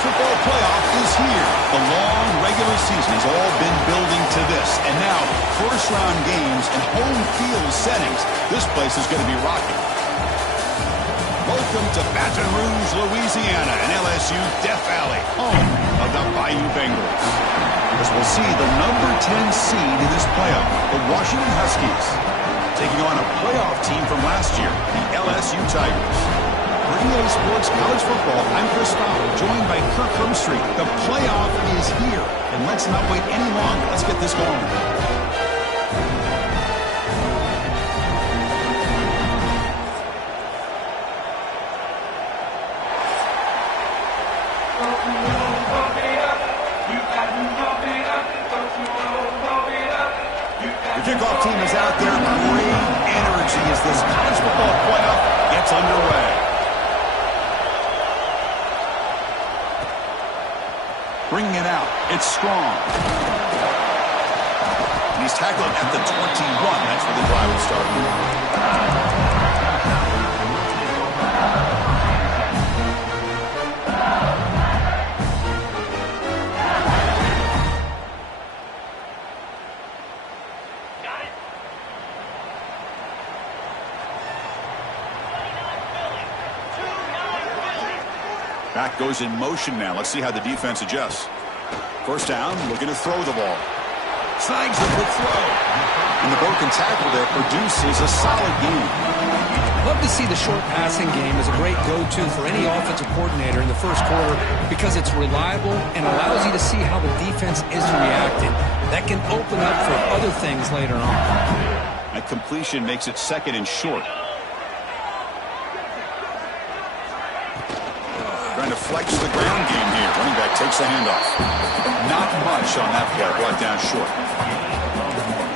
football playoff is here. The long regular season has all been building to this. And now, first-round games and home field settings. This place is going to be rocking. Welcome to Baton Rouge, Louisiana, and LSU Death Valley, home of the Bayou Bengals. As we'll see the number 10 seed in this playoff, the Washington Huskies, taking on a playoff team from last year, the LSU Tigers. For EA Sports College Football, I'm Chris Fowler, joined by Kirk Hermstreet. The playoff is here, and let's not wait any longer. Let's get this going. The kickoff team is out there. Great energy as this college football playoff gets underway. Bringing it out. It's strong. And he's tackled at the 21. That's where the drive will start. Back goes in motion now. Let's see how the defense adjusts. First down, looking to throw the ball. Snags a good throw. And the broken tackle there produces a solid game. Love to see the short passing game as a great go-to for any offensive coordinator in the first quarter because it's reliable and allows you to see how the defense is reacting. That can open up for other things later on. That completion makes it second and short. Trying to flex the ground game here. Running back takes the handoff. Not much on that play. Brought down short.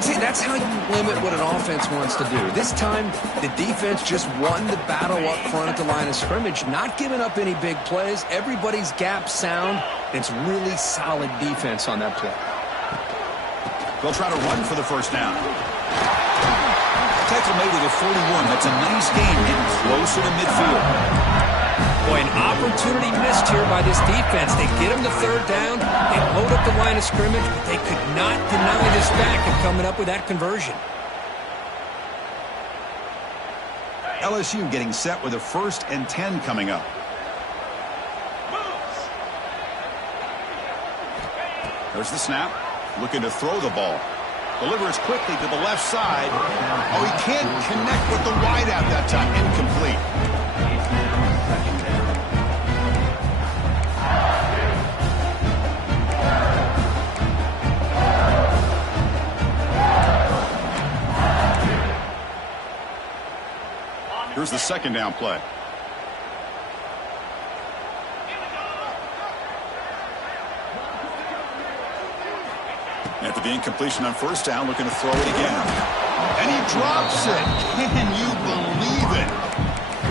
See, that's how you limit what an offense wants to do. This time, the defense just won the battle up front at the line of scrimmage, not giving up any big plays. Everybody's gap sound. It's really solid defense on that play. They'll try to run for the first down. Tackle made to the 41. That's a nice game, getting closer to midfield. Boy, an opportunity missed here by this defense. They get him the third down, they load up the line of scrimmage, but they could not deny this back of coming up with that conversion. LSU getting set with a 1st and 10 coming up. There's the snap. Looking to throw the ball. Delivers quickly to the left side. Oh, he can't connect with the wideout that time. Incomplete. Here's the second down play. After the incompletion on first down, looking to throw it again. And he drops it. Can you believe it?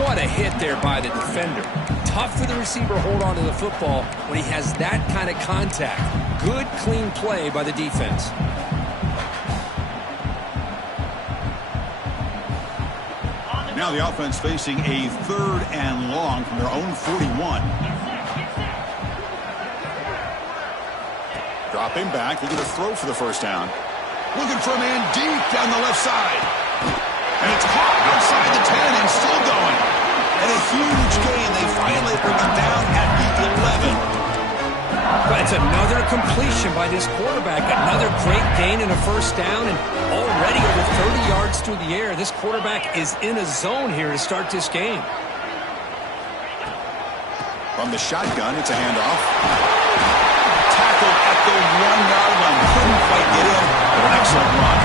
What a hit there by the defender. Tough for the receiver to hold on to the football when he has that kind of contact. Good, clean play by the defense. Now the offense facing a 3rd and long from their own 41. Dropping back, looking to throw for the first down. Looking for a man deep down the left side. And it's caught outside the 10 and still going. And a huge gain. They finally bring it down at the 11. But it's another completion by this quarterback. Another great gain in a first down, and already over 30 yards through the air. This quarterback is in a zone here to start this game. From the shotgun, it's a handoff. Tackled at the 1-yard line. Couldn't quite get in, but an excellent run.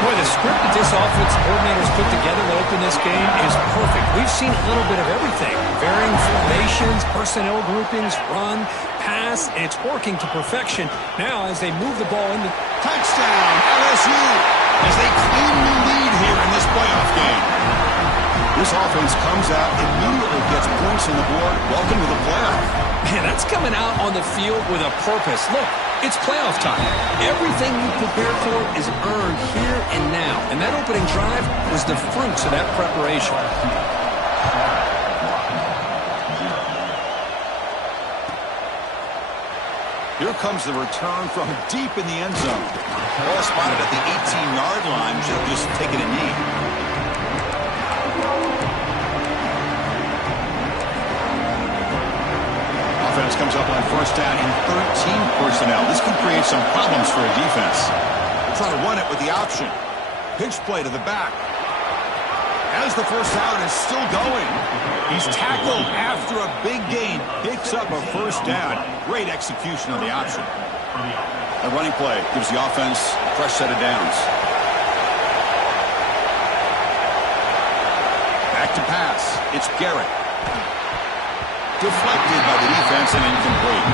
Boy, the script that this offensive coordinator's put together to open this game is perfect. We've seen a little bit of everything. Varying formations, personnel groupings, run, pass. It's working to perfection. Now, as they move the ball into touchdown, LSU, as they claim the lead here in this playoff game. This offense comes out, immediately gets points on the board. Welcome to the playoff. Man, that's coming out on the field with a purpose. Look, it's playoff time. Everything you prepared for is earned here and now. And that opening drive was the fruits of that preparation. Here comes the return from deep in the end zone. Ball spotted at the 18-yard line. Should have just taken a knee. Offense comes up on first down in 13 personnel. This can create some problems for a defense. Trying to run it with the option. Pitch play to the back. As the first down is still going. He's tackled after a big gain. Picks up a first down. Great execution on the option. A running play gives the offense a fresh set of downs. Back to pass. It's Garrett. Deflected by the defense and incomplete.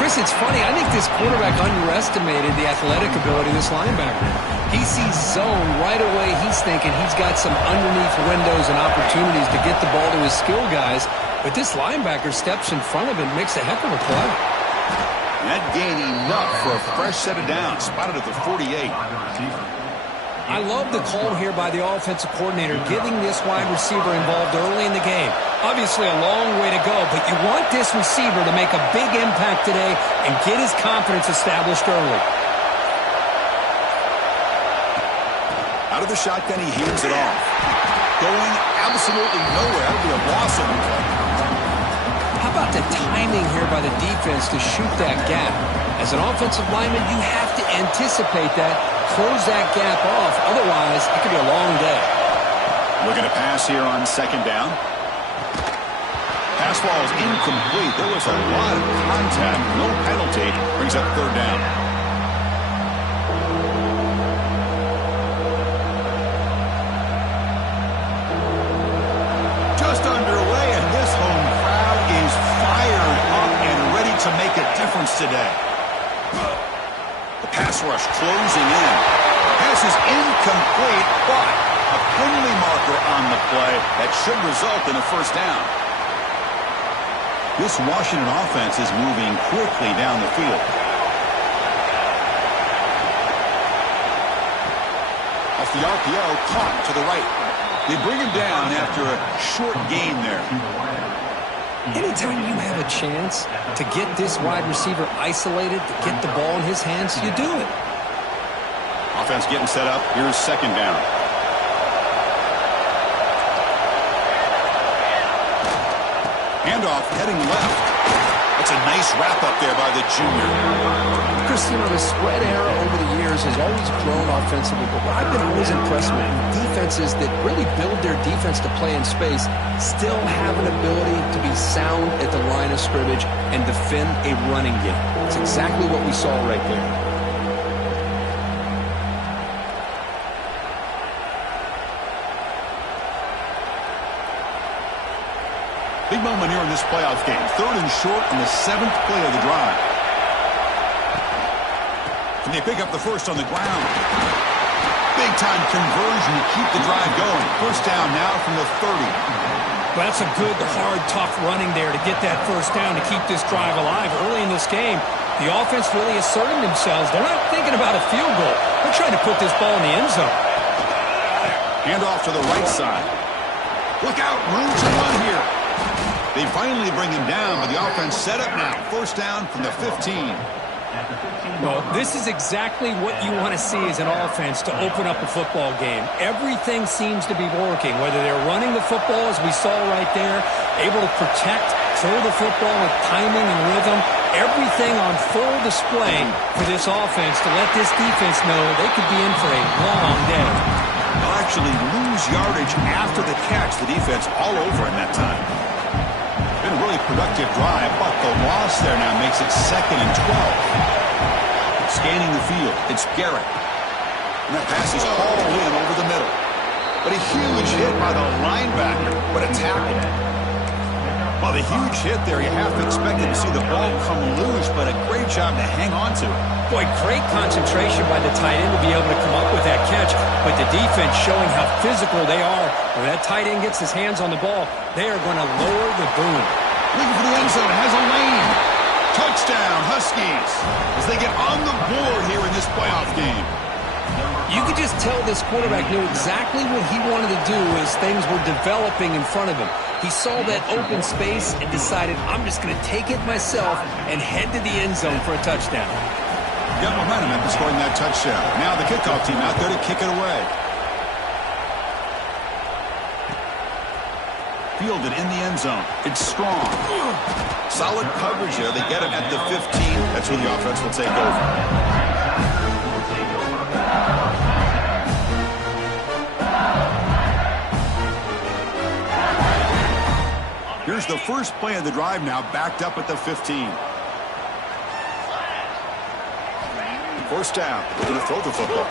Chris, it's funny. I think this quarterback underestimated the athletic ability of this linebacker. He sees zone right away. He's thinking he's got some underneath windows and opportunities to get the ball to his skill guys. But this linebacker steps in front of him, makes a heck of a play. That gain enough for a fresh set of downs. Spotted at the 48. I love the call here by the offensive coordinator, getting this wide receiver involved early in the game. Obviously a long way to go, but you want this receiver to make a big impact today and get his confidence established early. Out of the shotgun, he heaves it off. Going absolutely nowhere. It'll be a loss of the play. How about the timing here by the defense to shoot that gap? As an offensive lineman, you have to anticipate that, close that gap off. Otherwise, it could be a long day. Looking to pass here on second down. Pass ball is incomplete. There was a lot of contact. No penalty. Brings up third down. Just underway, and this home crowd is fired up and ready to make a difference today. The pass rush closing in. Pass is incomplete, but a penalty marker on the play that should result in a first down. This Washington offense is moving quickly down the field. Off the RPO, caught to the right. They bring him down after a short gain there. Anytime you have a chance to get this wide receiver isolated, to get the ball in his hands, you do it. Offense getting set up. Here's second down. Handoff heading left. That's a nice wrap up there by the junior. Chris, you know, the spread era over the years has always grown offensively, but what I've been always impressed with defenses that really build their defense to play in space still have an ability to be sound at the line of scrimmage and defend a running game. It's exactly what we saw right there. Big moment here in this playoff game. Third and short on the 7th play of the drive. And they pick up the first on the ground. Big-time conversion to keep the drive going. First down now from the 30. Well, that's a good, hard, tough running there to get that first down to keep this drive alive. Early in this game, the offense really asserted themselves. They're not thinking about a field goal. They're trying to put this ball in the end zone. Hand off to the right side. Look out, room to run here. They finally bring him down, but the offense set up now. First down from the 15. Well, this is exactly what you want to see as an offense to open up a football game. Everything seems to be working, whether they're running the football, as we saw right there, able to protect, throw the football with timing and rhythm. Everything on full display for this offense to let this defense know they could be in for a long day. They'll actually lose yardage after the catch. The defense all over in that time. Been a really productive drive, but the loss there now makes it 2nd and 12. Scanning the field, it's Garrett. And that pass is hauled in over the middle. But a huge hit by the linebacker. What a tackle. Well, the huge hit there, you have to expect to see the ball come loose, but a great job to hang on to it. Boy, great concentration by the tight end to be able to come up with that catch, but the defense showing how physical they are. When that tight end gets his hands on the ball, they are going to lower the boom. Looking for the end zone, has a lane. Touchdown, Huskies, as they get on the board here in this playoff game. You could just tell this quarterback knew exactly what he wanted to do as things were developing in front of him. He saw that open space and decided, I'm just going to take it myself and head to the end zone for a touchdown. Got momentum after scoring that touchdown. Now the kickoff team out there to kick it away. Fielded in the end zone. It's strong. Solid coverage there. They get it at the 15. That's where the offense will take over. Here's the first play of the drive now, backed up at the 15. First down. Looking to throw the football.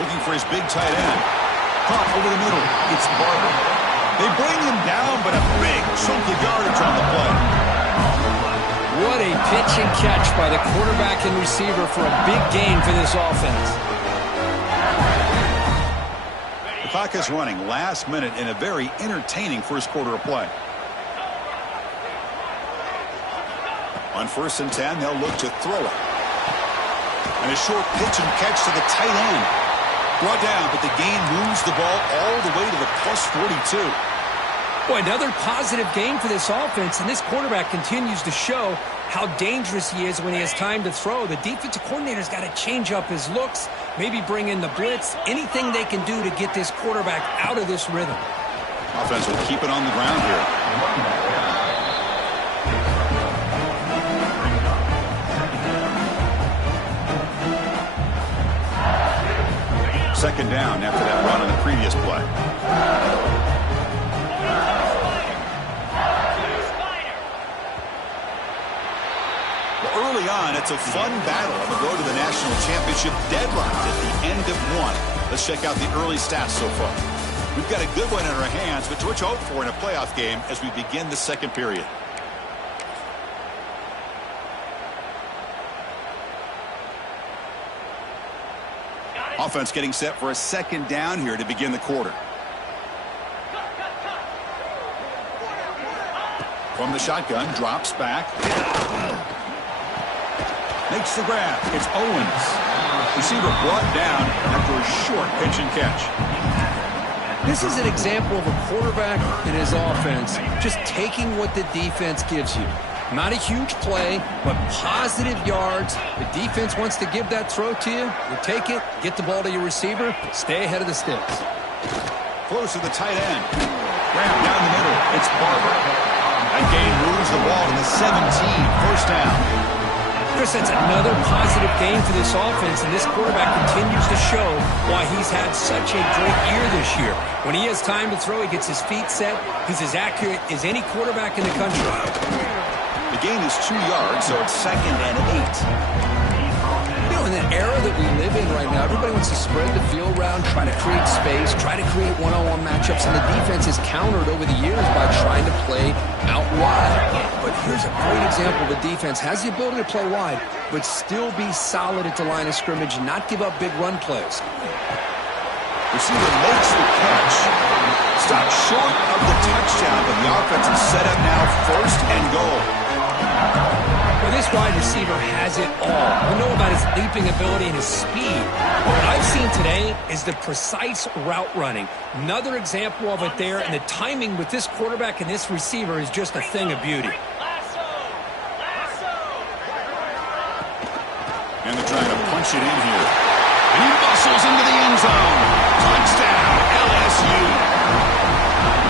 Looking for his big tight end. Caught over the middle. It's Barber. They bring him down, but a big chunk of yardage on the play. What a pitch and catch by the quarterback and receiver for a big gain for this offense. The clock is running last minute in a very entertaining first quarter of play. On 1st and 10, they'll look to throw it. And a short pitch and catch to the tight end. Brought down, but the gain moves the ball all the way to the plus 42. Boy, another positive gain for this offense, and this quarterback continues to show how dangerous he is when he has time to throw. The defensive coordinator's got to change up his looks, maybe bring in the blitz, anything they can do to get this quarterback out of this rhythm. Offense will keep it on the ground here. Second down after that run on the previous play. Well, early on, it's a fun battle on the road to the national championship, deadlocked at the end of one. Let's check out the early stats so far. We've got a good one in our hands, but to what you hope for in a playoff game as we begin the second period. Offense getting set for a second down here to begin the quarter. From the shotgun, drops back. Makes the grab. It's Owens. Receiver brought down after a short pitch and catch. This is an example of a quarterback and his offense just taking what the defense gives you. Not a huge play, but positive yards. The defense wants to give that throw to you. You take it, get the ball to your receiver, stay ahead of the sticks. Close to the tight end. Ram down the middle. It's Barber. That gain moves the ball to the 17. First down. Chris, that's another positive gain for this offense, and this quarterback continues to show why he's had such a great year this year. When he has time to throw, he gets his feet set. He's as accurate as any quarterback in the country. The gain is 2 yards, so it's 2nd and 8. You know, in the era that we live in right now, everybody wants to spread the field around, try to create space, try to create one-on-one matchups, and the defense is countered over the years by trying to play out wide. But here's a great example. The defense has the ability to play wide, but still be solid at the line of scrimmage and not give up big run plays. Receiver makes the catch. Stopped short of the touchdown, but the offense is set up now, 1st and goal. Well, this wide receiver has it all. We know about his leaping ability and his speed. What I've seen today is the precise route running. Another example of it there, and the timing with this quarterback and this receiver is just a thing of beauty. And they're trying to punch it in here. And he muscles into the end zone. Touchdown, LSU.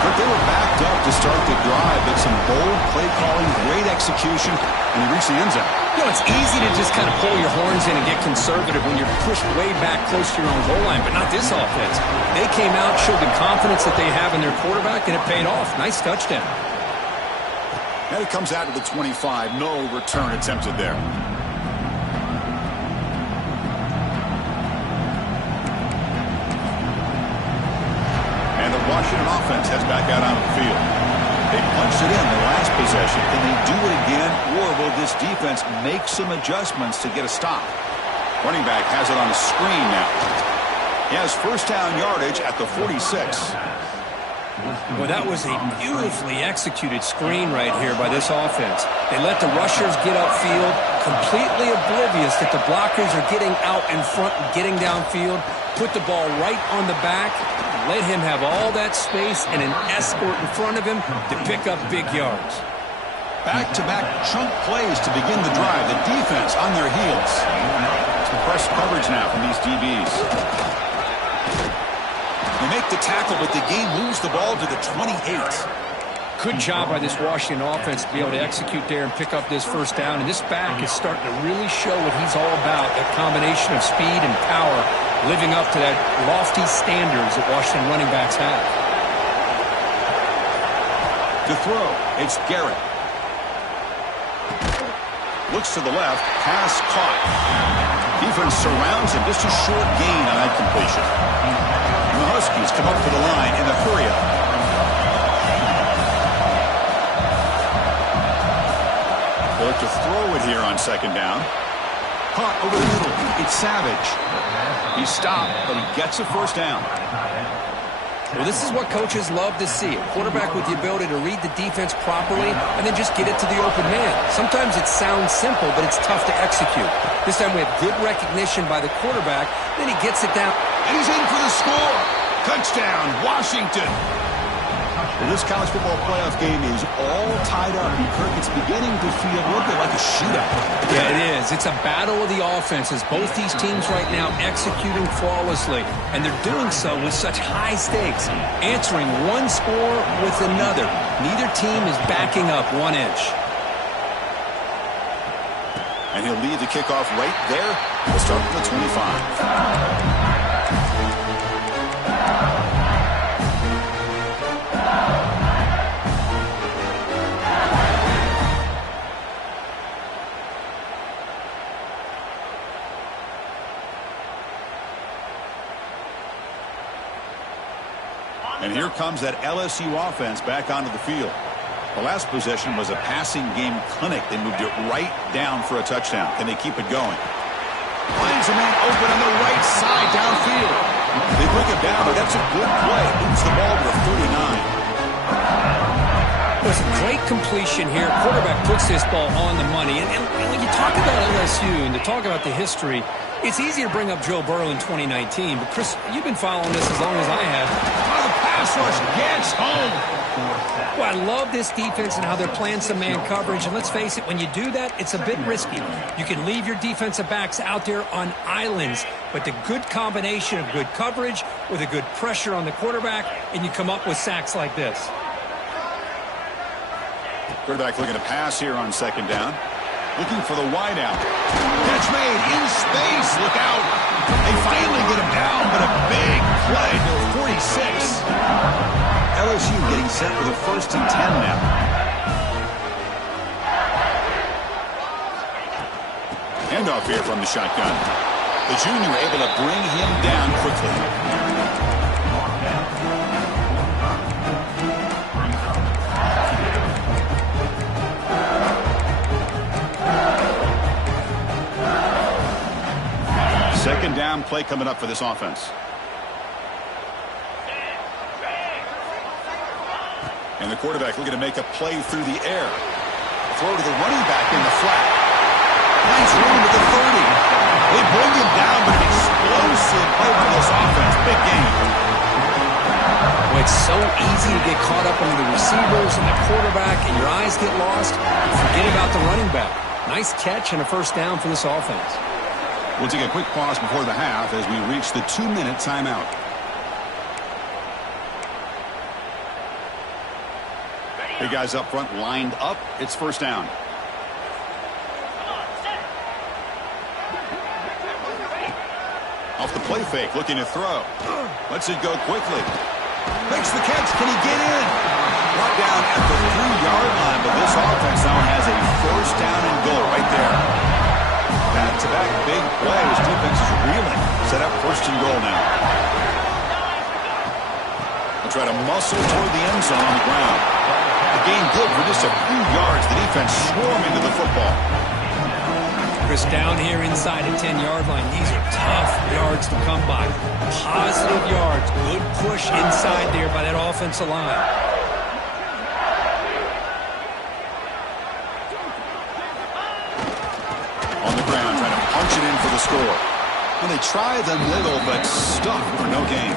But they were backed up to start the drive, but some bold play calling, great execution, and he reached the end zone. You know, it's easy to just kind of pull your horns in and get conservative when you're pushed way back close to your own goal line, but not this offense. They came out, showed the confidence that they have in their quarterback, and it paid off. Nice touchdown. And it comes out to the 25. No return attempted there. Washington offense heads back out onto the field. They punched it in the last possession. Can they do it again, or will this defense make some adjustments to get a stop? Running back has it on the screen now. He has first down yardage at the 46. Well, that was a beautifully executed screen right here by this offense. They let the rushers get upfield, completely oblivious that the blockers are getting out in front and getting downfield. Put the ball right on the back. Let him have all that space and an escort in front of him to pick up big yards. Back-to-back chunk plays to begin the drive. The defense on their heels. Some press coverage now from these DBs. They make the tackle, but the game moves the ball to the 28. Good job by this Washington offense to be able to execute there and pick up this first down. And this back is starting to really show what he's all about, that combination of speed and power, living up to that lofty standards that Washington running backs have. To throw, it's Garrett. Looks to the left, pass caught. Defense surrounds him, just a short gain on that completion. And the Huskies come up to the line in the hurry-up. They look to throw it here on second down. Caught over the middle, it's Savage. He's stopped, but he gets a first down. Well, this is what coaches love to see. A quarterback with the ability to read the defense properly and then just get it to the open man. Sometimes it sounds simple, but it's tough to execute. This time we have good recognition by the quarterback. Then he gets it down. And he's in for the score. Touchdown, Washington. Well, this college football playoff game is all tied up. Kirk, it's beginning to feel a little bit like a shootout. Yeah, it is. It's a battle of the offenses. Both these teams right now executing flawlessly, and they're doing so with such high stakes, answering one score with another. Neither team is backing up 1 inch. And he'll lead the kickoff right there. We'll start from the 25. And here comes that LSU offense back onto the field. The last possession was a passing game clinic. They moved it right down for a touchdown. Can they keep it going? Finds a man open on the right side downfield. They bring him down, but that's a good play. Moves the ball to the 39. There's a great completion here. Quarterback puts this ball on the money. And when you talk about LSU and to talk about the history, it's easy to bring up Joe Burrow in 2019. But, Chris, you've been following this as long as I have. Oh, the pass rush gets home. Well, I love this defense and how they're playing some man coverage. And let's face it, when you do that, it's a bit risky. You can leave your defensive backs out there on islands. But the good combination of good coverage with a good pressure on the quarterback, and you come up with sacks like this. Quarterback looking to pass here on second down. Looking for the wideout. Catch made in space. Look out. They finally get him down, but a big play to the 46. LSU getting set with a 1st and 10 now. Handoff here from the shotgun. The junior able to bring him down quickly. Second down play coming up for this offense. And the quarterback looking to make a play through the air. Throw to the running back in the flat. Finds room at the 30. They bring him down, but an explosive play for this offense. Big game. Well, it's so easy to get caught up under the receivers and the quarterback, and your eyes get lost. Forget about the running back. Nice catch and a first down for this offense. We'll take a quick pause before the half as we reach the 2-minute timeout. Hey guys up front lined up. It's first down. Off the play fake, looking to throw. Lets it go quickly. Makes the catch. Can he get in? Brought down at the 3-yard line, but this offense now has a first down and goal right there. Back-to-back big plays. Defense is reeling. Set up 1st and goal now. They'll try to muscle toward the end zone on the ground. The gain good for just a few yards. The defense swarming to the football. Chris, down here inside the 10-yard line, these are tough yards to come by. Positive yards. Good push inside there by that offensive line. the score. Well, they try the middle, but stuck for no gain.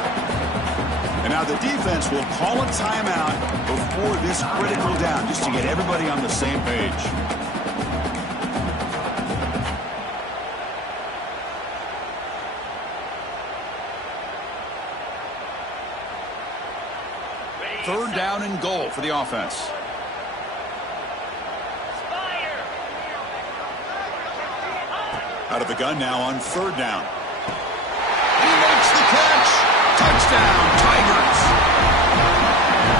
And now the defense will call a timeout before this critical down, just to get everybody on the same page. Third down and goal for the offense. Out of the gun now on third down. He makes the catch. Touchdown, Tigers.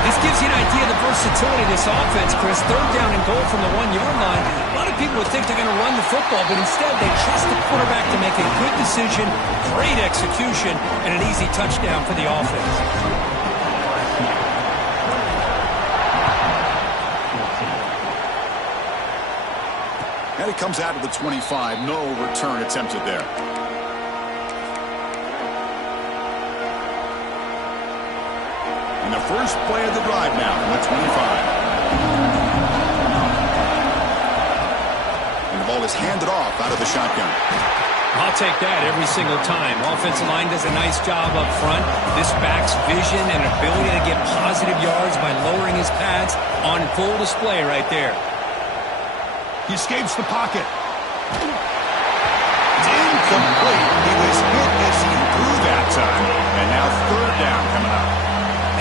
This gives you an idea of the versatility of this offense, Chris. Third down and goal from the 1-yard line. A lot of people would think they're going to run the football, but instead they trust the quarterback to make a good decision, great execution, and an easy touchdown for the offense. And it comes out to the 25. No return attempted there. And the first play of the drive now from the 25. And the ball is handed off out of the shotgun. I'll take that every single time. Offensive line does a nice job up front. This back's vision and ability to get positive yards by lowering his pads on full display right there. He escapes the pocket. It's incomplete. He was hit as he threw that time. And now third down coming up.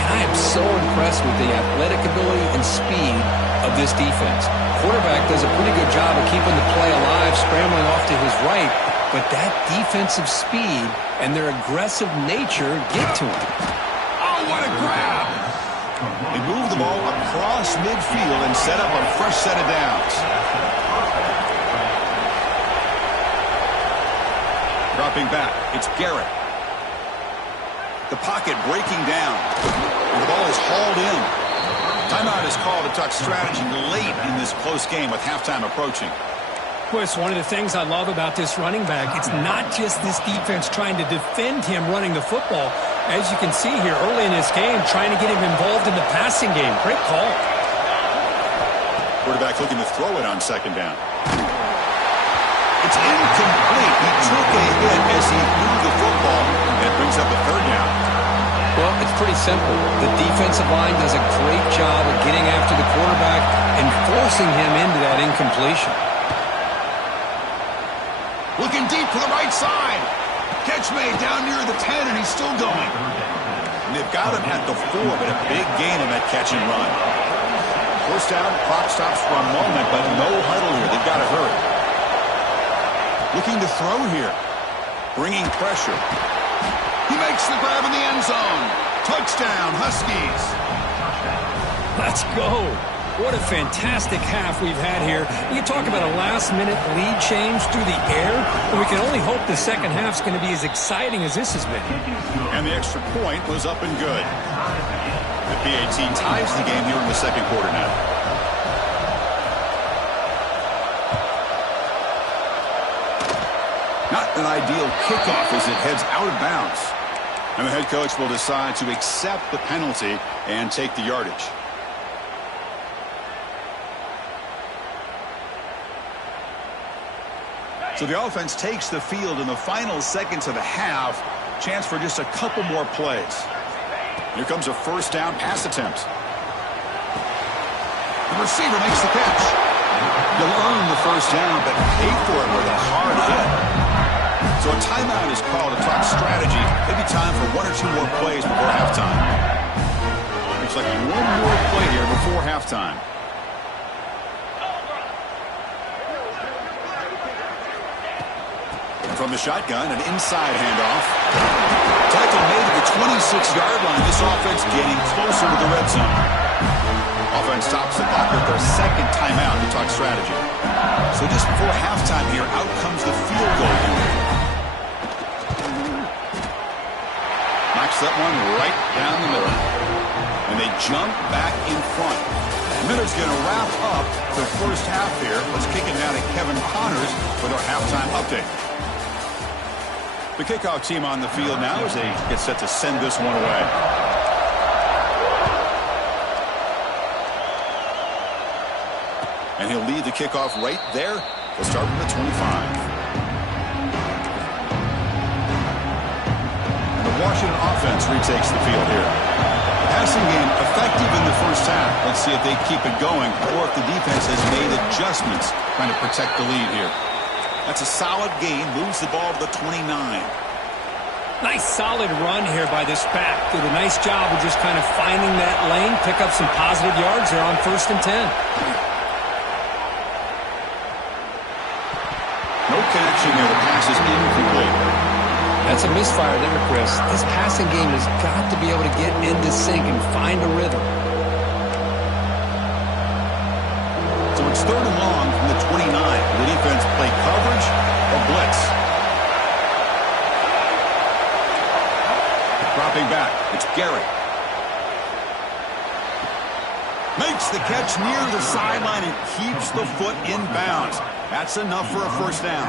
And I am so impressed with the athletic ability and speed of this defense. Quarterback does a pretty good job of keeping the play alive, scrambling off to his right. But that defensive speed and their aggressive nature get to him. Oh, what a grab! They move the ball across midfield and set up a fresh set of downs. Dropping back, it's Garrett. The pocket breaking down. And the ball is hauled in. Timeout is called to talk strategy late in this close game with halftime approaching. Well, it's one of the things I love about this running back. It's not just this defense trying to defend him running the football. As you can see here early in this game, trying to get him involved in the passing game. Great call. Quarterback looking to throw it on second down. It's incomplete. He took a hit as he threw the football, and it brings up a third down. Well, it's pretty simple. The defensive line does a great job of getting after the quarterback and forcing him into that incompletion. Looking deep to the right side. Catch made down near the 10, and he's still going. And they've got him at the 4, but a big gain on that catch and run. First down, clock stops for a moment, but no huddle here. They've got to hurry. Looking to throw here. Bringing pressure. He makes the grab in the end zone. Touchdown, Huskies. Let's go. What a fantastic half we've had here. You talk about a last-minute lead change through the air, and we can only hope the second half's going to be as exciting as this has been. And the extra point was up and good. The PAT ties the game here in the second quarter now. Not an ideal kickoff as it heads out of bounds. And the head coach will decide to accept the penalty and take the yardage. So the offense takes the field in the final seconds of the half. Chance for just a couple more plays. Here comes a first down pass attempt. The receiver makes the catch. You'll earn the first down, but pay for it with a hard hit. So a timeout is called to talk strategy. Maybe time for one or two more plays before halftime. Looks like one more play here before halftime. From the shotgun, an inside handoff. Tackle made at the 26-yard line. This offense getting closer to the red zone. Offense stops the clock with their second timeout to talk strategy. So just before halftime here, out comes the field goal unit. Knocks that one right down the middle. And they jump back in front. Miller's going to wrap up the first half here. Let's kick it down to Kevin Connors with our halftime update. The kickoff team on the field now as they get set to send this one away. And he'll lead the kickoff right there. We'll start from the 25. Washington offense retakes the field here. Passing game effective in the first half. Let's see if they keep it going or if the defense has made adjustments trying to protect the lead here. That's a solid gain. Moves the ball to the 29. Nice solid run here by this back. Did a nice job of just kind of finding that lane, pick up some positive yards there on 1st and 10. No connection here. The pass is incomplete. That's a misfire there, Chris. This passing game has got to be able to get into sync and find a rhythm. So it's 3rd and long from the 29. The defense play coverage or blitz. Dropping back. It's Garrett. Makes the catch near the sideline and keeps the foot in bounds. That's enough for a first down.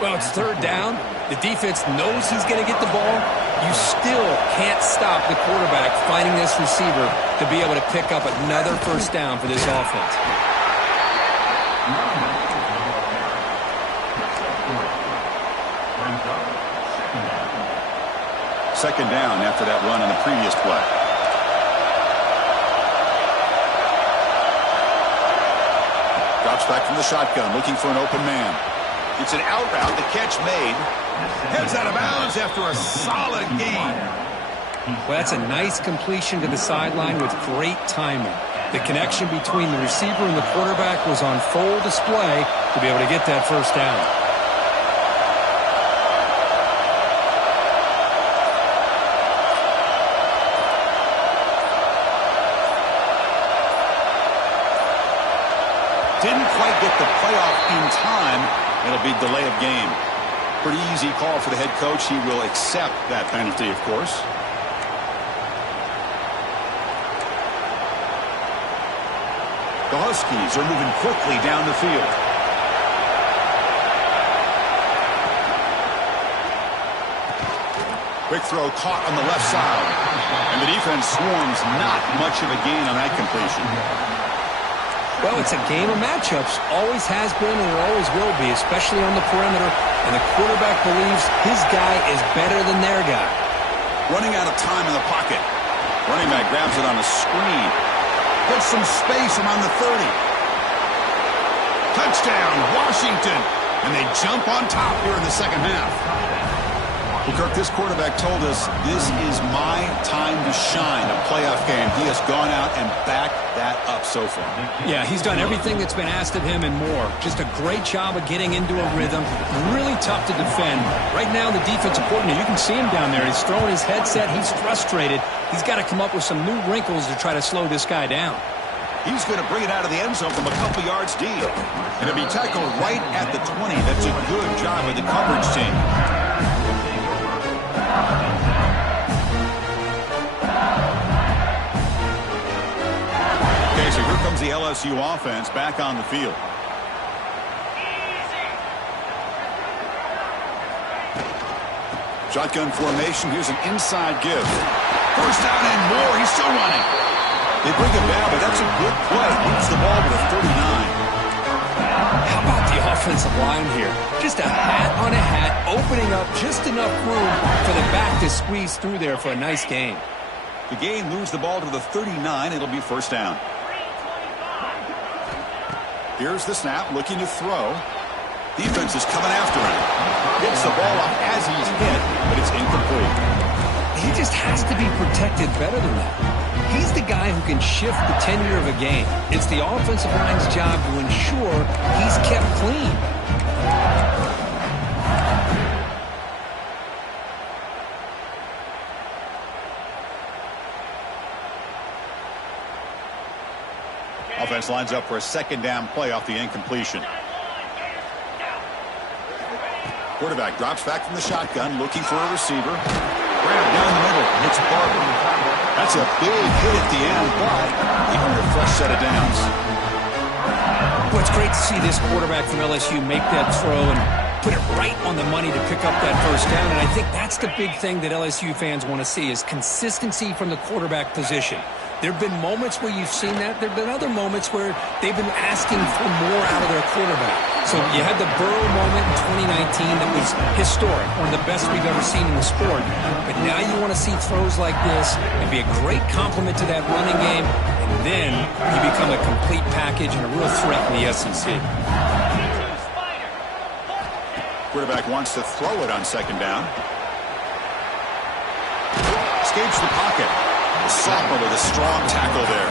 Well, it's 3rd down. The defense knows he's going to get the ball. You still can't stop the quarterback finding this receiver to be able to pick up another first down for this offense. Second down after that run on the previous play. Drops back from the shotgun, looking for an open man. It's an out route. The catch made. Heads out of bounds after a solid gain. Well, that's a nice completion to the sideline with great timing. The connection between the receiver and the quarterback was on full display to be able to get that first down. Didn't quite get the playoff in time. It'll be delay of game. Pretty easy call for the head coach. He will accept that penalty, of course. The Huskies are moving quickly down the field. Quick throw caught on the left side. And the defense swarms. Not much of a gain on that completion. Well, it's a game of matchups. Always has been and it always will be, especially on the perimeter. And the quarterback believes his guy is better than their guy. Running out of time in the pocket. Running back grabs it on a screen. Gets some space around the 30. Touchdown, Washington. And they jump on top here in the second half. Well, Kirk, this quarterback told us this is my time to shine, a playoff game. He has gone out and backed that up so far. Yeah, he's done everything that's been asked of him and more. Just a great job of getting into a rhythm. Really tough to defend. Right now, the defensive coordinator, you can see him down there. He's throwing his headset. He's frustrated. He's got to come up with some new wrinkles to try to slow this guy down. He's going to bring it out of the end zone from a couple yards deep. And it'll be tackled right at the 20. That's a good job of the coverage team. Okay, so here comes the LSU offense back on the field. Shotgun formation. Here's an inside give. First down and more. He's still running. They bring him down, but that's a good play. Moves the ball to the 39. How about the offensive line here? Just a hat on a hat, opening up just enough room for the back to squeeze through there for a nice gain. The gain moves the ball to the 39. It'll be first down. Here's the snap, looking to throw. Defense is coming after him. Gets the ball up as he's hit, but it's incomplete. He just has to be protected better than that. He's the guy who can shift the tenure of a game. It's the offensive line's job to ensure he's kept clean. Offense lines up for a second down play off the incompletion. Quarterback drops back from the shotgun, looking for a receiver. Grab down the middle. It's Barber. That's a big hit at the end, but even a fresh set of downs. Well, it's great to see this quarterback from LSU make that throw and put it right on the money to pick up that first down. And I think that's the big thing that LSU fans want to see is consistency from the quarterback position. There have been moments where you've seen that. There have been other moments where they've been asking for more out of their quarterback. So you had the Burrow moment in 2019 that was historic, one of the best we've ever seen in the sport. But now you want to see throws like this and be a great complement to that running game, and then you become a complete package and a real threat in the SEC. Quarterback wants to throw it on second down. Escapes the pocket. The sophomore with a strong tackle there.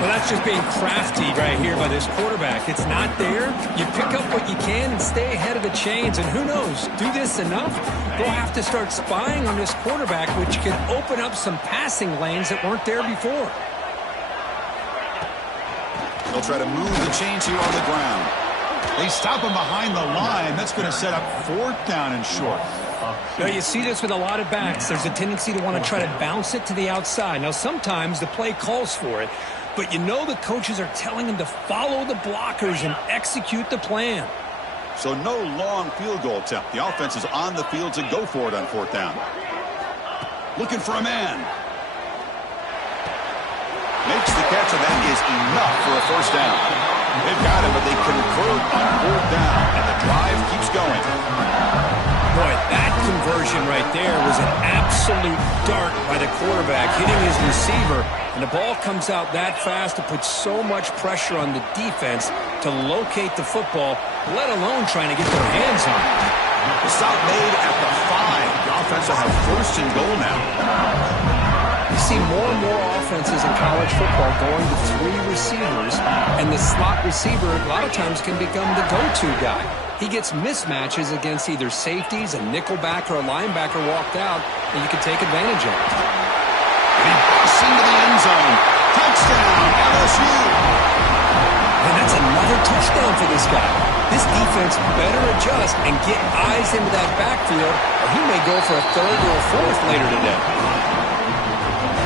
Well, that's just being crafty right here by this quarterback. It's not there. You pick up what you can and stay ahead of the chains. And who knows, do this enough, they'll have to start spying on this quarterback, which can open up some passing lanes that weren't there before. They'll try to move the chains here on the ground. They stop him behind the line. That's going to set up fourth down and short. Now, you see this with a lot of backs. There's a tendency to want to try to bounce it to the outside. Now, sometimes the play calls for it, but you know the coaches are telling them to follow the blockers and execute the plan. So no long field goal attempt. The offense is on the field to go for it on fourth down. Looking for a man. Makes the catch, and that is enough for a first down. They've got him, but they convert on fourth down, and the drive keeps going. Boy, that conversion right there was an absolute dart by the quarterback, hitting his receiver, and the ball comes out that fast to put so much pressure on the defense to locate the football, let alone trying to get their hands on it. The stop made at the 5. The offense will have first and goal now. You see more and more offenses in college football going to 3 receivers, and the slot receiver a lot of times can become the go-to guy. He gets mismatches against either safeties, a nickelback, or a linebacker walked out, and you can take advantage of it. And he busts into the end zone. Touchdown, LSU. And that's another touchdown for this guy. This defense better adjust and get eyes into that backfield, or he may go for a third or a fourth later today.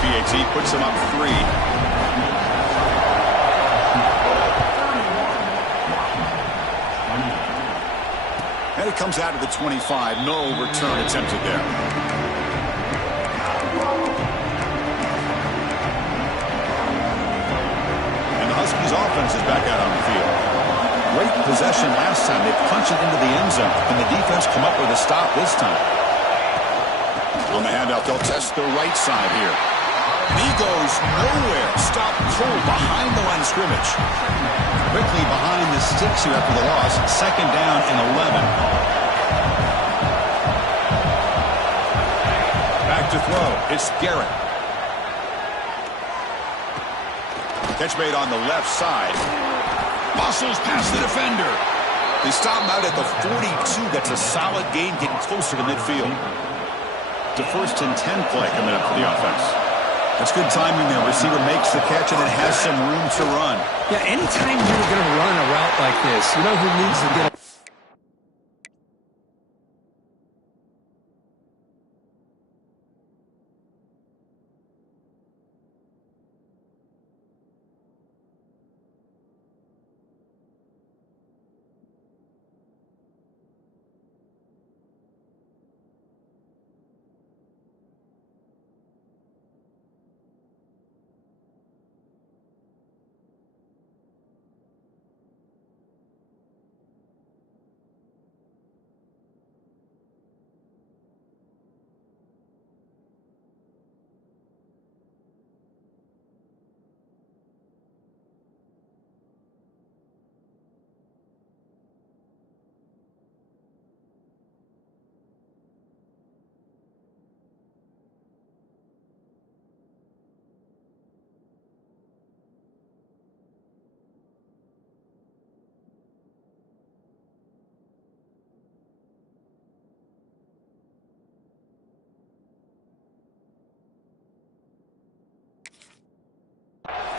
BAT puts him up 3. And it comes out of the 25. No return attempted there. And the Huskies offense is back out on the field. Great possession last time. They punch it into the end zone. And the defense come up with a stop this time. On the handout, they'll test the right side here. And he goes nowhere. Stop cold behind the line of scrimmage. Quickly behind the sticks here after the loss. Second down and 11. Back to throw. It's Garrett. Catch made on the left side. Muscles past the defender. They stop him out at the 42. That's a solid gain, getting closer to midfield. The first and 10 play coming up for the offense. That's good timing there. Receiver makes the catch and it has some room to run. Yeah, anytime you're going to run a route like this, you know who needs to get a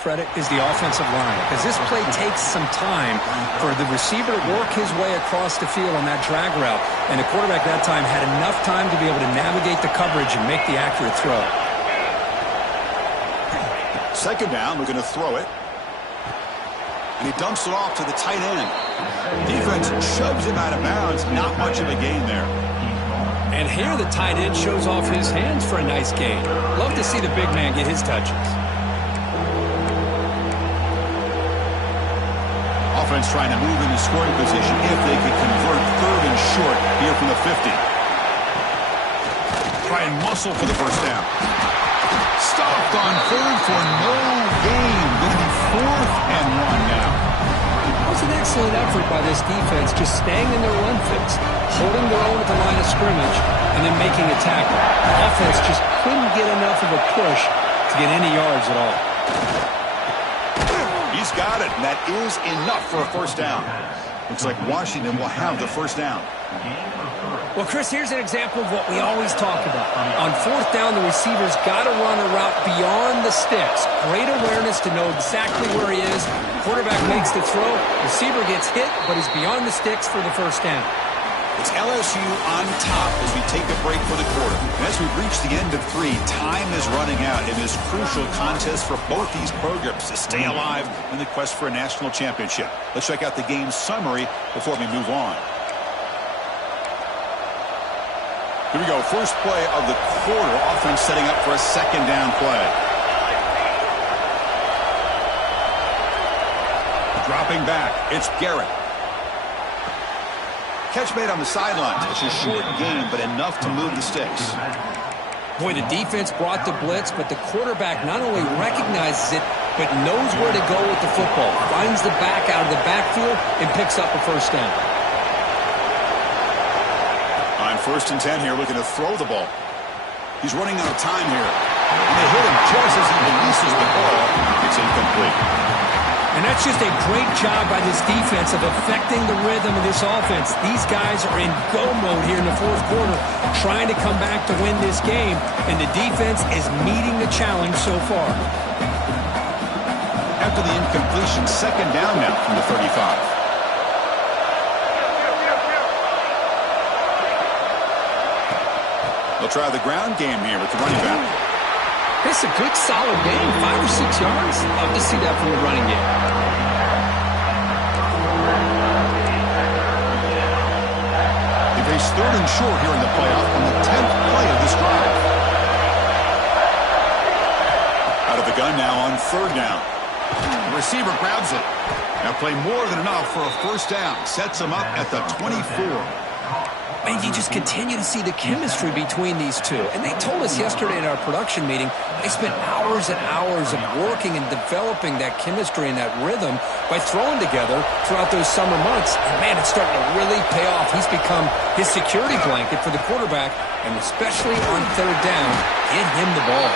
credit is the offensive line, because this play takes some time for the receiver to work his way across the field on that drag route, and the quarterback that time had enough time to be able to navigate the coverage and make the accurate throw. Second down, we're going to throw it. And he dumps it off to the tight end. Defense shoves him out of bounds. Not much of a gain there. And here the tight end shows off his hands for a nice gain. Love to see the big man get his touches. offense trying to move into scoring position if they could convert 3rd and short here from the 50. Try and muscle for the first down. Stopped on 3rd for no gain. Going to be 4th and 1 now. That was an excellent effort by this defense, just staying in their run fix, holding their own at the line of scrimmage, and then making a tackle. The offense just couldn't get enough of a push to get any yards at all. He's got it, and that is enough for a first down. Looks like Washington will have the first down. Well, Chris, here's an example of what we always talk about. On 4th down, the receiver's got to run a route beyond the sticks. Great awareness to know exactly where he is. Quarterback makes the throw. Receiver gets hit, but he's beyond the sticks for the first down. It's LSU on top as we take a break for the quarter. And as we reach the end of 3, time is running out in this crucial contest for both these programs to stay alive in the quest for a national championship. Let's check out the game summary before we move on. Here we go. First play of the quarter. Offense setting up for a 2nd down play. Dropping back. It's Garrett. Catch made on the sidelines. It's a short game, but enough to move the sticks. Boy, the defense brought the blitz, but the quarterback not only recognizes it, but knows where to go with the football. Finds the back out of the backfield and picks up a first down. On 1st and 10 here, looking to throw the ball. He's running out of time here. And they hit him just as he releases the ball. It's incomplete. And that's just a great job by this defense of affecting the rhythm of this offense. These guys are in go mode here in the 4th quarter, trying to come back to win this game, and the defense is meeting the challenge so far. After the incompletion, 2nd down now from the 35. They'll try the ground game here with the running back. It's a good, solid game, 5 or 6 yards. Love to see that from the running game. They face 3rd and short here in the playoff on the 10th play of this drive. Out of the gun now on 3rd down. The receiver grabs it. Now play more than enough for a first down. Sets him up at the 24. And you just continue to see the chemistry between these two. And they told us yesterday in our production meeting, they spent hours and hours of working and developing that chemistry and that rhythm by throwing together throughout those summer months. And, man, it's starting to really pay off. He's become his security blanket for the quarterback, and especially on 3rd down, get him the ball.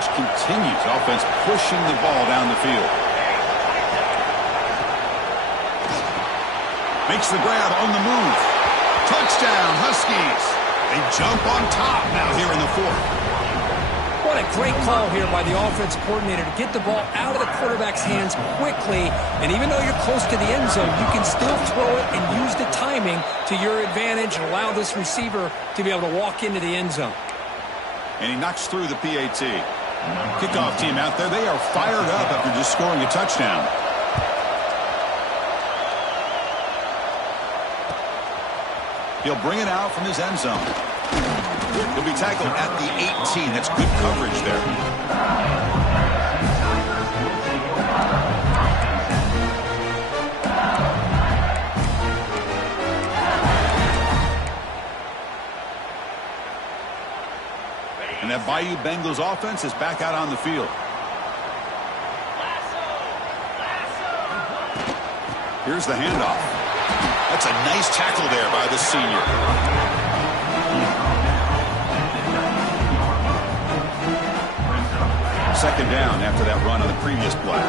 Continues. Offense pushing the ball down the field. Makes the grab on the move. Touchdown, Huskies. They jump on top now here in the 4th. What a great call here by the offense coordinator to get the ball out of the quarterback's hands quickly. And even though you're close to the end zone, you can still throw it and use the timing to your advantage and allow this receiver to be able to walk into the end zone. And he knocks through the PAT. Kickoff team out there. They are fired up after just scoring a touchdown. He'll bring it out from his end zone. He'll be tackled at the 18. That's good coverage there. And that Bayou Bengals offense is back out on the field. Here's the handoff. That's a nice tackle there by the senior. Second down after that run on the previous play.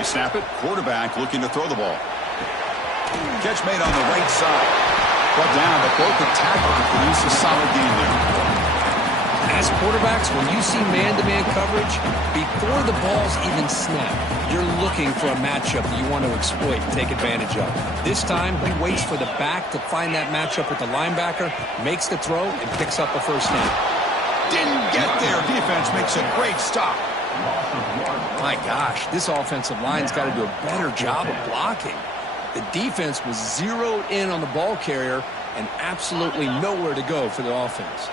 You snap it. Quarterback looking to throw the ball. Catch made on the right side. Brought down, but broke the tackle to produce a solid game there. As quarterbacks, when you see man-to-man coverage, before the balls even snap, you're looking for a matchup that you want to exploit and take advantage of. This time, he waits for the back to find that matchup with the linebacker, makes the throw, and picks up a first down. Didn't get there. Defense makes a great stop. My gosh, this offensive line's got to do a better job of blocking. The defense was zeroed in on the ball carrier and absolutely nowhere to go for the offense.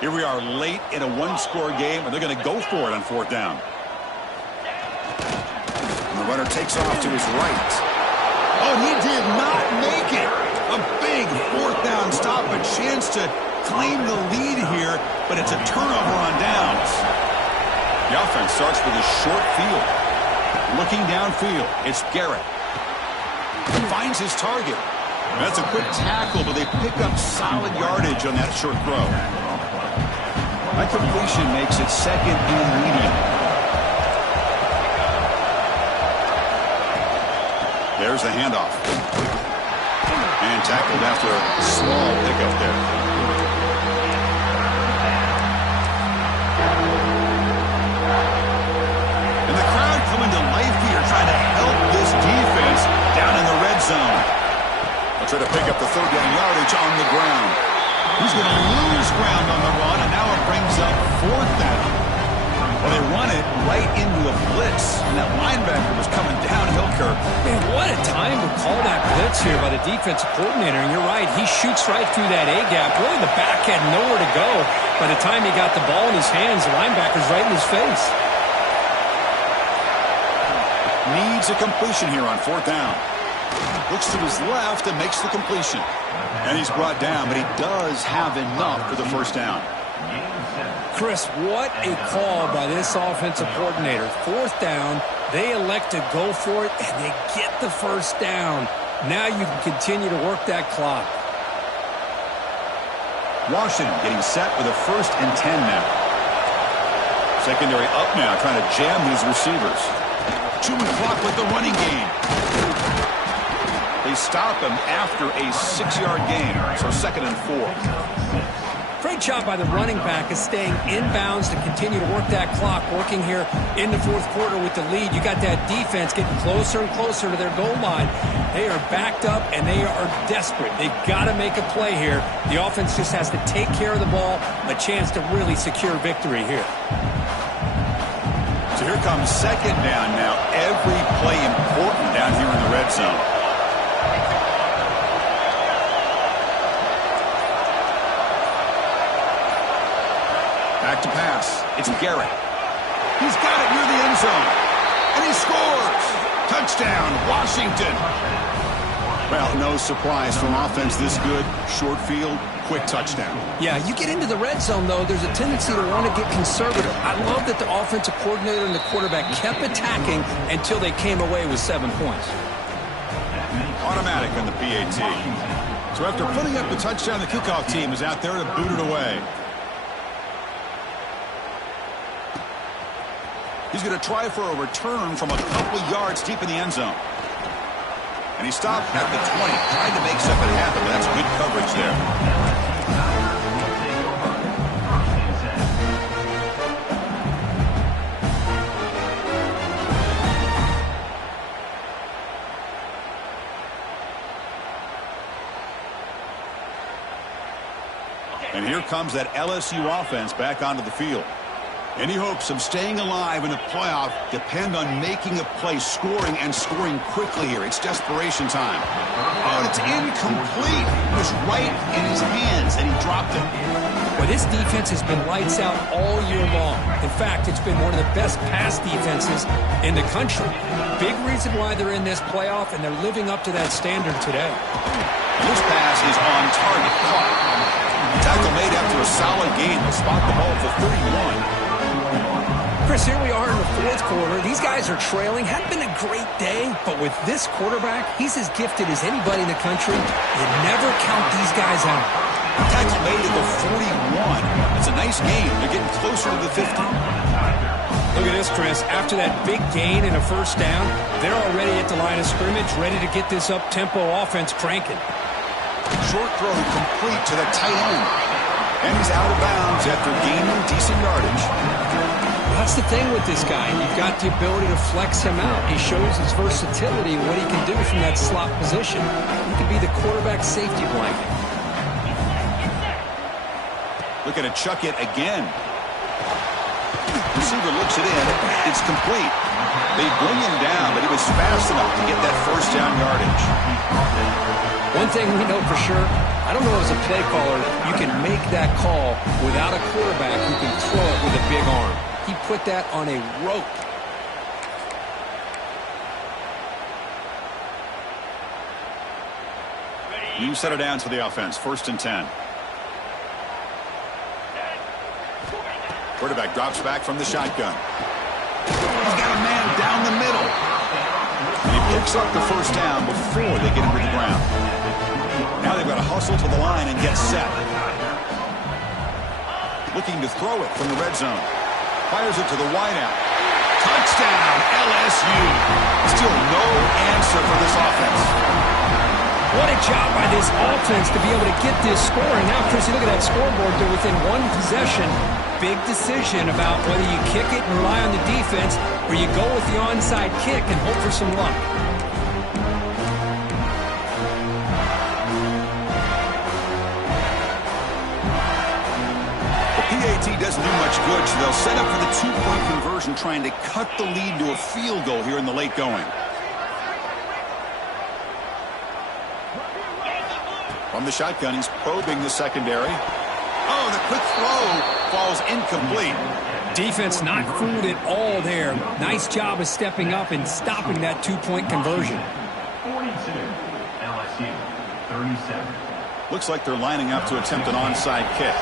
Here we are late in a one-score game, and they're going to go for it on fourth down. And the runner takes off to his right. Oh, he did not make it. A big fourth down stop, a chance to claim the lead here, but it's a turnover on downs. The offense starts with a short field. Looking downfield, it's Garrett. Finds his target. That's a quick tackle, but they pick up solid yardage on that short throw. That completion makes it second and medium. There's the handoff. And tackled after a small pickup there. And the crowd coming to life here, trying to help this defense down in the red zone. They'll try to pick up the third down yardage on the ground. He's going to lose ground on the run, and now it brings up fourth down. Well, they run it right into a blitz, and that linebacker was coming downhill, Kirk. Man, what a time to call that blitz here by the defensive coordinator. And you're right, he shoots right through that A-gap. Really, the back had nowhere to go. By the time he got the ball in his hands, the linebacker's right in his face. Needs a completion here on fourth down. Looks to his left and makes the completion. And he's brought down, but he does have enough for the first down. Chris, what a call by this offensive coordinator. Fourth down, they elect to go for it, and they get the first down. Now you can continue to work that clock. Washington getting set with a 1st and 10 now. Secondary up now, trying to jam these receivers. Chewing clock with the running game. They stop him after a 6-yard gain, so 2nd and 4. Great job by the running back is staying inbounds to continue to work that clock, working here in the fourth quarter with the lead. You got that defense getting closer and closer to their goal line. They are backed up, and they are desperate. They've got to make a play here. The offense just has to take care of the ball, a chance to really secure victory here. So here comes 2nd down now. Every play important down here in the red zone. Back to pass. It's Garrett. He's got it near the end zone. And he scores. Touchdown, Washington. Well, no surprise from offense this good. Short field, quick touchdown. Yeah, you get into the red zone, though, there's a tendency to want to get conservative. I love that the offensive coordinator and the quarterback kept attacking until they came away with 7 points. Automatic on the PAT. So after putting up the touchdown, the kickoff team is out there to boot it away. He's going to try for a return from a couple yards deep in the end zone. And he stopped at the 20, trying to make something happen, but that's good coverage there. And here comes that LSU offense back onto the field. Any hopes of staying alive in a playoff depend on making a play, scoring, and scoring quickly here. It's desperation time. Oh, and it's incomplete. It was right in his hands, and he dropped it. Well, this defense has been lights out all year long. In fact, it's been one of the best pass defenses in the country. Big reason why they're in this playoff, and they're living up to that standard today. And this pass is on target. Caught. Tackle made after a solid gain. They'll spot the ball for 31. Chris, here we are in the fourth quarter. These guys are trailing. Hadn't been a great day, but with this quarterback, he's as gifted as anybody in the country. You never count these guys out. Tackle made at the 41. It's a nice game. They're getting closer to the 50. Look at this, Chris. After that big gain and a first down, they're already at the line of scrimmage, ready to get this up-tempo offense cranking. Short throw complete to the tight end. And he's out of bounds after gaining decent yardage. That's the thing with this guy. You've got the ability to flex him out. He shows his versatility and what he can do from that slot position. He could be the quarterback safety blanket. Looking to chuck it again. Receiver looks it in. It's complete. They bring him down, but he was fast enough to get that first down yardage. One thing we know for sure, I don't know as a play caller, you can make that call without a quarterback who can throw it with a big arm. He put that on a rope. You set it down to the offense. 1st and 10. Quarterback drops back from the shotgun. He's got a man down the middle. And he picks up the first down before they get him to the ground. Now they've got to hustle to the line and get set. Looking to throw it from the red zone. Fires it to the wideout. Touchdown, LSU. Still no answer for this offense. What a job by this offense to be able to get this score. And now, Chris, you look at that scoreboard. They're within one possession. Big decision about whether you kick it and rely on the defense or you go with the onside kick and hope for some luck. PAT doesn't do much good, so they'll set up for the 2-point conversion, trying to cut the lead to a field goal here in the late going. From the shotgun, he's probing the secondary. Oh, the quick throw falls incomplete. Defense not fooled at all there. Nice job of stepping up and stopping that 2-point conversion. 42, LSU, 37. Looks like they're lining up to attempt an onside kick.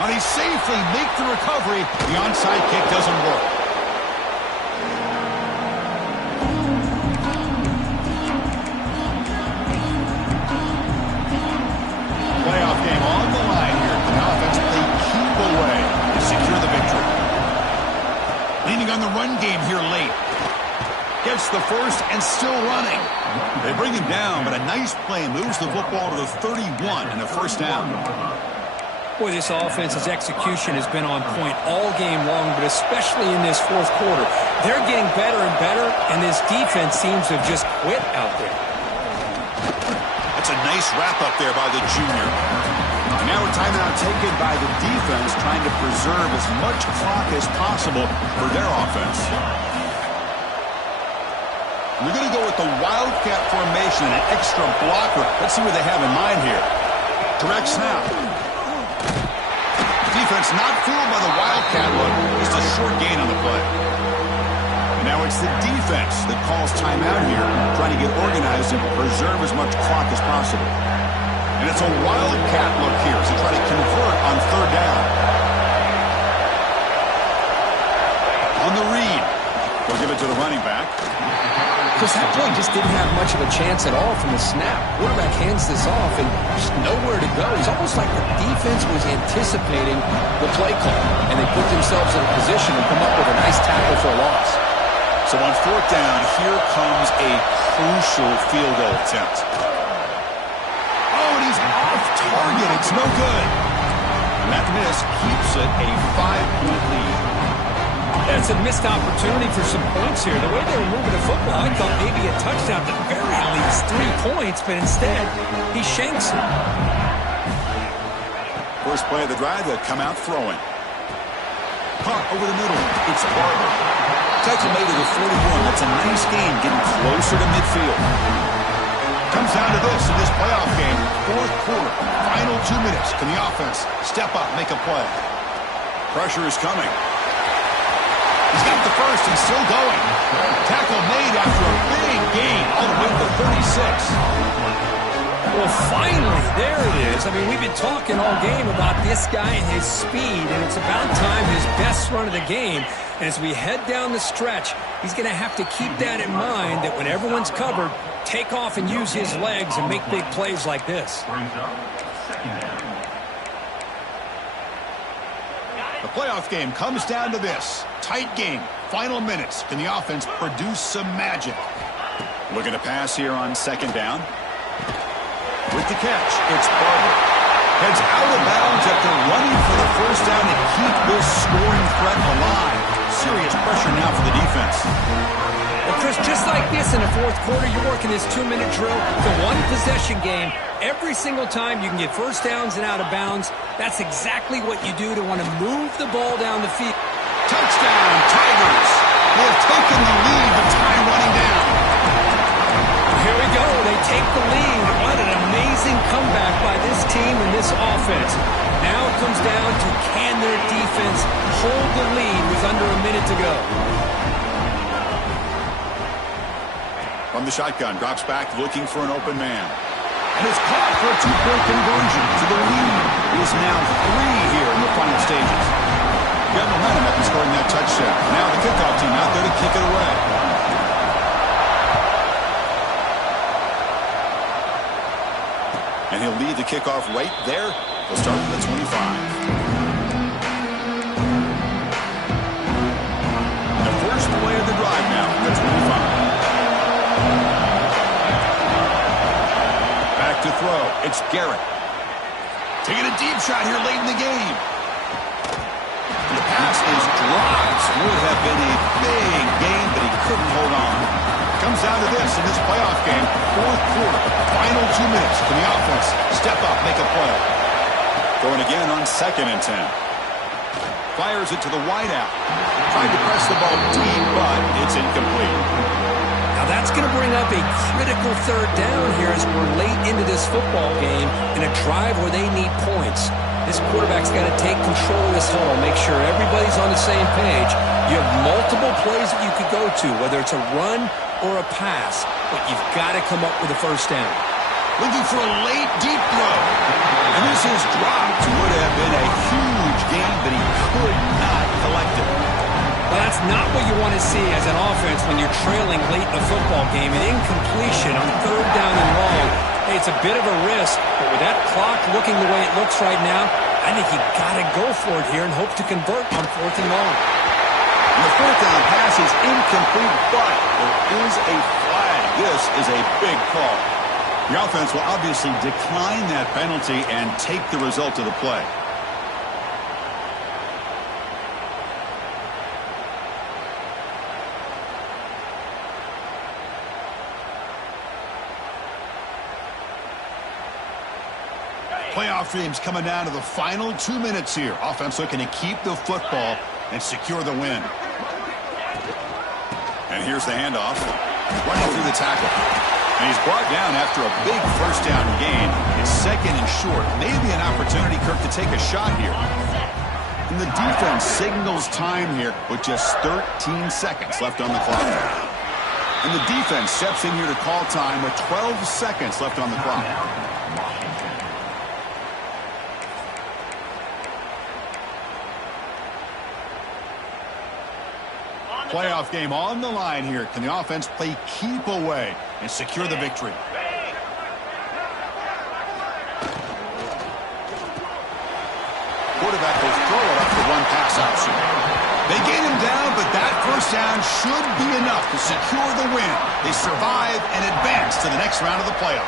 And he safely makes the recovery. The onside kick doesn't work. Playoff game on the line here. The offense played keep away to secure the victory. Leaning on the run game here late. Gets the first and still running. They bring him down, but a nice play moves the football to the 31 and a first down. Boy, this offense's execution has been on point all game long, but especially in this fourth quarter. They're getting better and better, and this defense seems to have just quit out there. That's a nice wrap-up there by the junior. And now a timeout taken by the defense, trying to preserve as much clock as possible for their offense. We're going to go with the Wildcat formation and an extra blocker. Let's see what they have in mind here. Direct snap. Defense not fooled by the Wildcat look. Just a short gain on the play. And now it's the defense that calls timeout here, trying to get organized and preserve as much clock as possible. And it's a Wildcat look here as they try to convert on third down. On the read. They'll give it to the running back. Because that play just didn't have much of a chance at all from the snap. Quarterback hands this off and just nowhere to go. It's almost like the defense was anticipating the play call, and they put themselves in a position to come up with a nice tackle for a loss. So on fourth down, here comes a crucial field goal attempt. Oh, and he's off target. It's no good. And that miss keeps it a 5-point lead. That's a missed opportunity for some points here. The way they were moving the football, I thought maybe a touchdown, at the very least 3 points, but instead, he shanks it. First play of the drive, they'll come out throwing. Caught over the middle. It's Barber. Tackle made to the 41. That's a nice gain, getting closer to midfield. Comes down to this in this playoff game. Fourth quarter, final 2 minutes. Can the offense step up, make a play? Pressure is coming. He's got the first and still going. Tackle made after a big gain all the way to the 36. Well, finally, there it is. I mean, we've been talking all game about this guy and his speed, and it's about time his best run of the game. And as we head down the stretch, he's going to have to keep that in mind, that when everyone's covered, take off and use his legs and make big plays like this. The playoff game comes down to this. Tight game. Final minutes. Can the offense produce some magic? Looking to pass here on second down. With to catch. It's Barber. Heads out of bounds after running for the first down to keep this scoring threat alive. Serious pressure now for the defense. Well, Chris, just like this in the fourth quarter, you're working this 2-minute drill. It's a one-possession game. Every single time you can get first downs and out of bounds, that's exactly what you do to want to move the ball down the field. Touchdown, Tigers. They have taken the lead with time running down. Here we go. They take the lead. What an amazing comeback by this team and this offense. Now it comes down to can their defense hold the lead with under a minute to go. From the shotgun, drops back looking for an open man. And is caught for a two-point conversion to the lead. It is now 3 here in the final stages. Got momentum after scoring that touchdown. Now the kickoff team out there to kick it away. And he'll lead the kickoff right there. He'll start at the 25. The first play of the drive now from the 25. Back to throw. It's Garrett. Taking a deep shot here late in the game. And the pass is dropped. Would have been a big game, but he couldn't hold on. Comes down to this in this playoff game. Fourth quarter. Final 2 minutes. Can the offense step up, make a play? Going again on 2nd and 10. Fires it to the wideout. Tried to press the ball deep, but it's incomplete. Now that's going to bring up a critical third down here as we're late into this football game in a drive where they need points. This quarterback's got to take control of this huddle, make sure everybody's on the same page. You have multiple plays that you could go to, whether it's a run or a pass, but you've got to come up with a first down. Looking for a late, deep throw. And this is dropped. Would have been a huge game, but he could not collect it. Well, that's not what you want to see as an offense when you're trailing late in a football game. An incompletion on 3rd down and long. Hey, it's a bit of a risk, but with that clock looking the way it looks right now, I think you got to go for it here and hope to convert on 4th and long. And the 4th down pass is incomplete, but there is a flag. This is a big call. The offense will obviously decline that penalty and take the result of the play. Playoff games coming down to the final 2 minutes here. Offense looking to keep the football and secure the win. And here's the handoff. Running through the tackle. And he's brought down after a big first down gain. It's 2nd and short. Maybe an opportunity, Kirk, to take a shot here. And the defense signals time here with just 13 seconds left on the clock. And the defense steps in here to call time with 12 seconds left on the clock. Playoff game on the line here. Can the offense play keep away and secure the victory? Quarterback will throw it up the one pass option. They gain him down, but that first down should be enough to secure the win. They survive and advance to the next round of the playoff.